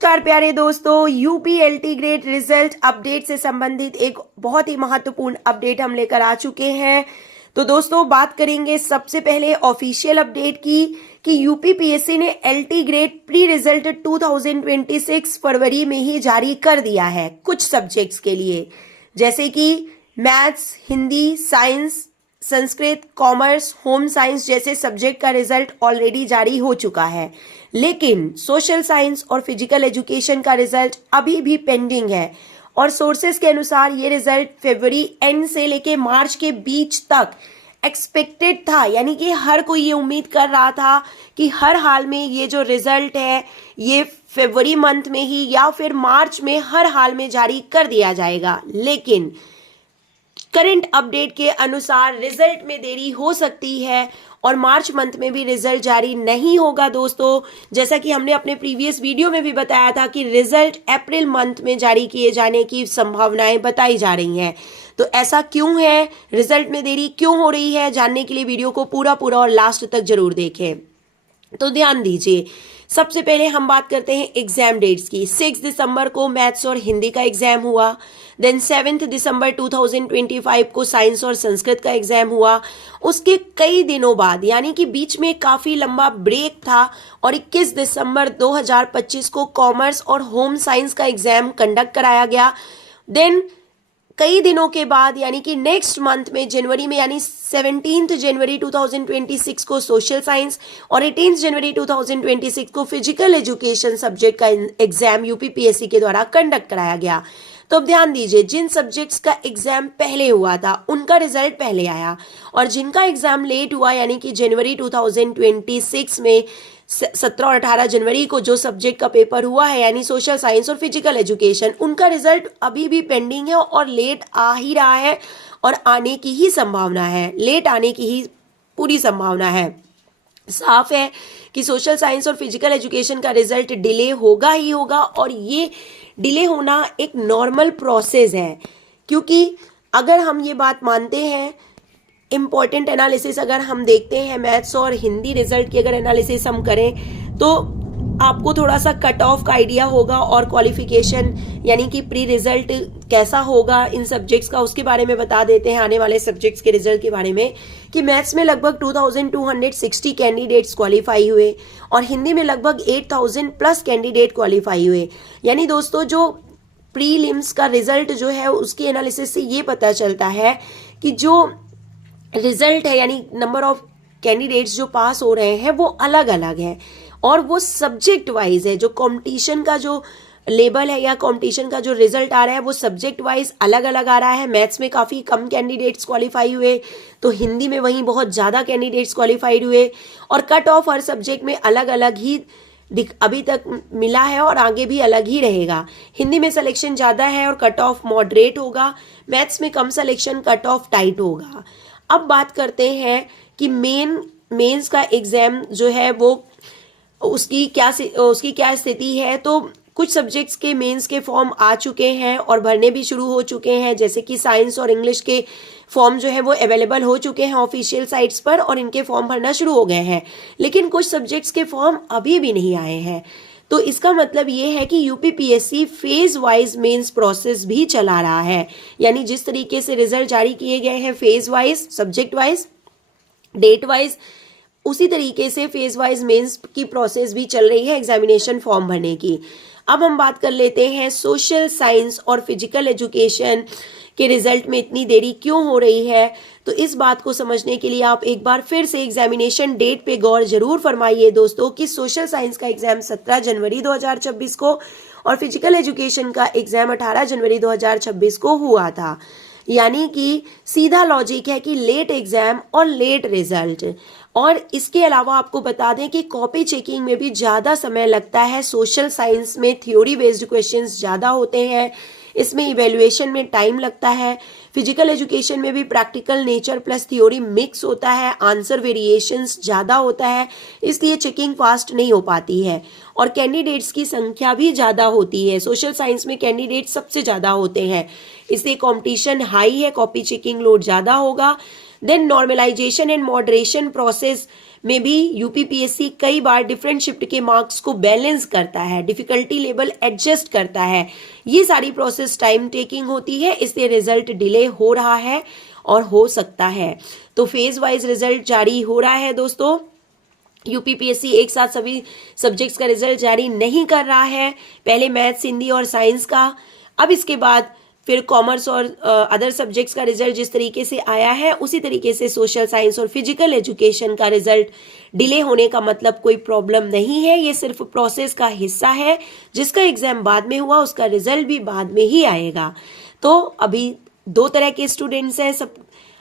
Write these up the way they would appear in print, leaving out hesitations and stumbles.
नमस्कार प्यारे दोस्तों, यूपीएलटी ग्रेड रिजल्ट अपडेट से संबंधित एक बहुत ही महत्वपूर्ण अपडेट हम लेकर आ चुके हैं। तो दोस्तों बात करेंगे सबसे पहले ऑफिशियल अपडेट की कि यूपीपीएससी ने एलटी ग्रेड प्री रिजल्ट 2026 फरवरी में ही जारी कर दिया है कुछ सब्जेक्ट्स के लिए, जैसे कि maths, Hindi, science, Sanskrit, commerce, home science जैसे सब्जेक्ट का रिजल्ट ऑलरेडी जारी हो चुका है। लेकिन सोशल साइंस और फिजिकल एजुकेशन का रिजल्ट अभी भी पेंडिंग है और सोर्सेस के अनुसार ये रिजल्ट फरवरी एंड से लेके मार्च के बीच तक एक्सपेक्टेड था। यानी कि हर कोई ये उम्मीद कर रहा था कि हर हाल में ये जो रिजल्ट है ये फरवरी मंथ में ही या फिर मार्च में हर हाल में जारी कर दिया जाएगा। लेकिन करंट अपडेट के अनुसार रिजल्ट में देरी हो सकती है और मार्च मंथ में भी रिजल्ट जारी नहीं होगा दोस्तों। जैसा कि हमने अपने प्रीवियस वीडियो में भी बताया था कि रिजल्ट अप्रैल मंथ में जारी किए जाने की संभावनाएं बताई जा रही हैं। तो ऐसा क्यों है, रिजल्ट में देरी क्यों हो रही है, जानने के लिए वीडियो को पूरा और लास्ट तक जरूर देखें। तो ध्यान दीजिए, सबसे पहले हम बात करते हैं एग्जाम डेट्स की। 6 दिसंबर को मैथ्स और हिंदी का एग्जाम हुआ। देन 7 दिसंबर 2025 को साइंस और संस्कृत का एग्जाम हुआ। उसके कई दिनों बाद यानी कि बीच में काफी लंबा ब्रेक था और 21 दिसंबर 2025 को कॉमर्स और होम साइंस का एग्जाम कंडक्ट कराया गया। देन कई दिनों के बाद यानी कि नेक्स्ट मंथ में जनवरी में यानी 17 जनवरी 2026 को सोशल साइंस और 18 जनवरी 2026 को फिजिकल एजुकेशन सब्जेक्ट का एग्जाम यूपीपीएससी के द्वारा कंडक्ट कराया गया। तो अब ध्यान दीजिए, जिन सब्जेक्ट्स का एग्जाम पहले हुआ था उनका रिजल्ट पहले आया और जिनका एग्जाम लेट हुआ यानी कि जनवरी 2026 में 17 और 18 जनवरी को जो सब्जेक्ट का पेपर हुआ है यानी सोशल साइंस और फिजिकल एजुकेशन, उनका रिजल्ट अभी भी पेंडिंग है और लेट आ ही रहा है और आने की ही संभावना है, लेट आने की ही पूरी संभावना है। साफ है कि सोशल साइंस और फिजिकल एजुकेशन का रिजल्ट डिले होगा ही होगा और ये डिले होना एक नॉर्मल प्रोसेस है, क्योंकि अगर हम ये बात मानते हैं, इम्पॉर्टेंट एनालिसिस अगर हम देखते हैं मैथ्स और हिंदी रिजल्ट की अगर एनालिसिस हम करें तो आपको थोड़ा सा कट ऑफ का आइडिया होगा और क्वालिफिकेशन यानी कि प्री रिजल्ट कैसा होगा इन सब्जेक्ट्स का उसके बारे में बता देते हैं। आने वाले सब्जेक्ट्स के रिजल्ट के बारे में कि मैथ्स में लगभग 2260 कैंडिडेट्स क्वालिफाई हुए और हिंदी में लगभग 8000 प्लस कैंडिडेट क्वालिफाई हुए। यानी दोस्तों जो प्रीलिम्स का रिजल्ट जो है उसकी एनालिसिस से ये पता चलता है कि जो रिजल्ट है यानी नंबर ऑफ कैंडिडेट्स जो पास हो रहे हैं वो अलग अलग है और वो सब्जेक्ट वाइज है। जो कंपटीशन का जो लेवल है या कंपटीशन का जो रिजल्ट आ रहा है वो सब्जेक्ट वाइज अलग अलग आ रहा है। मैथ्स में काफ़ी कम कैंडिडेट्स क्वालिफाई हुए तो हिंदी में वहीं बहुत ज़्यादा कैंडिडेट्स क्वालिफाइड हुए और कट ऑफ हर सब्जेक्ट में अलग अलग ही अभी तक मिला है और आगे भी अलग ही रहेगा। हिंदी में सिलेक्शन ज़्यादा है और कट ऑफ मॉडरेट होगा, मैथ्स में कम सिलेक्शन, कट ऑफ टाइट होगा। अब बात करते हैं कि मेंस का एग्जाम जो है वो उसकी क्या स्थिति है। तो कुछ सब्जेक्ट्स के मेंस के फॉर्म आ चुके हैं और भरने भी शुरू हो चुके हैं, जैसे कि साइंस और इंग्लिश के फॉर्म जो है वो अवेलेबल हो चुके हैं ऑफिशियल साइट्स पर और इनके फॉर्म भरना शुरू हो गए हैं। लेकिन कुछ सब्जेक्ट्स के फॉर्म अभी भी नहीं आए हैं। तो इसका मतलब ये है कि UPPSC phase wise mains process भी चला रहा है। यानी जिस तरीके से रिजल्ट जारी किए गए हैं phase wise, subject wise, date wise, उसी तरीके से फेज वाइज मेंस की प्रोसेस भी चल रही है एग्जामिनेशन फॉर्म भरने की। अब हम बात कर लेते हैं सोशल साइंस और फिजिकल एजुकेशन के रिजल्ट में इतनी देरी क्यों हो रही है। तो इस बात को समझने के लिए आप एक बार फिर से एग्जामिनेशन डेट पे गौर जरूर फरमाइए दोस्तों कि सोशल साइंस का एग्जाम 17 जनवरी 2026 को और फिजिकल एजुकेशन का एग्जाम 18 जनवरी 2026 को हुआ था। यानी कि सीधा लॉजिक है कि लेट एग्जाम और लेट रिजल्ट। और इसके अलावा आपको बता दें कि कॉपी चेकिंग में भी ज़्यादा समय लगता है। सोशल साइंस में थ्योरी बेस्ड क्वेश्चंस ज़्यादा होते हैं, इसमें इवेल्युएशन में टाइम लगता है। फिजिकल एजुकेशन में भी practical nature plus theory mix होता है, आंसर वेरिएशंस ज़्यादा होता है, इसलिए चेकिंग फास्ट नहीं हो पाती है और कैंडिडेट्स की संख्या भी ज़्यादा होती है। सोशल साइंस में कैंडिडेट सबसे ज़्यादा होते हैं, इसलिए कॉम्पिटिशन हाई है, कॉपी चेकिंग लोड ज़्यादा होगा। Then normalization and moderation process में भी यूपीपीएससी कई बार डिफरेंट शिफ्ट के मार्क्स को बैलेंस करता है, डिफिकल्टी लेवल एडजस्ट करता है। ये सारी प्रोसेस टाइम टेकिंग होती है, इसलिए रिजल्ट डिले हो रहा है और हो सकता है। तो फेज वाइज रिजल्ट जारी हो रहा है दोस्तों। यूपीपीएससी एक साथ सभी सब्जेक्ट्स का रिजल्ट जारी नहीं कर रहा है। पहले मैथ्स, हिंदी और साइंस का, अब इसके बाद फिर कॉमर्स और अदर सब्जेक्ट्स का रिजल्ट जिस तरीके से आया है उसी तरीके से सोशल साइंस और फिजिकल एजुकेशन का रिजल्ट डिले होने का मतलब कोई प्रॉब्लम नहीं है। ये सिर्फ प्रोसेस का हिस्सा है। जिसका एग्जाम बाद में हुआ उसका रिजल्ट भी बाद में ही आएगा। तो अभी दो तरह के स्टूडेंट्स हैं, सब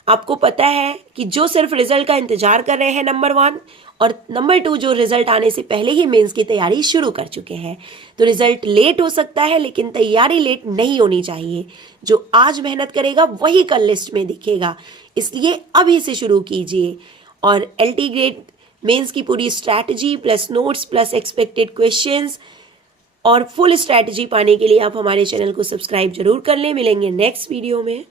आपको पता है कि जो सिर्फ रिजल्ट का इंतजार कर रहे हैं नंबर 1, और नंबर 2 जो रिजल्ट आने से पहले ही मेंस की तैयारी शुरू कर चुके हैं। तो रिजल्ट लेट हो सकता है लेकिन तैयारी लेट नहीं होनी चाहिए। जो आज मेहनत करेगा वही कल लिस्ट में दिखेगा, इसलिए अभी से शुरू कीजिए। और एलटी ग्रेड मेंस की पूरी strategy plus notes plus expected questions और फुल स्ट्रैटेजी पाने के लिए आप हमारे चैनल को सब्सक्राइब जरूर कर लें। मिलेंगे नेक्स्ट वीडियो में।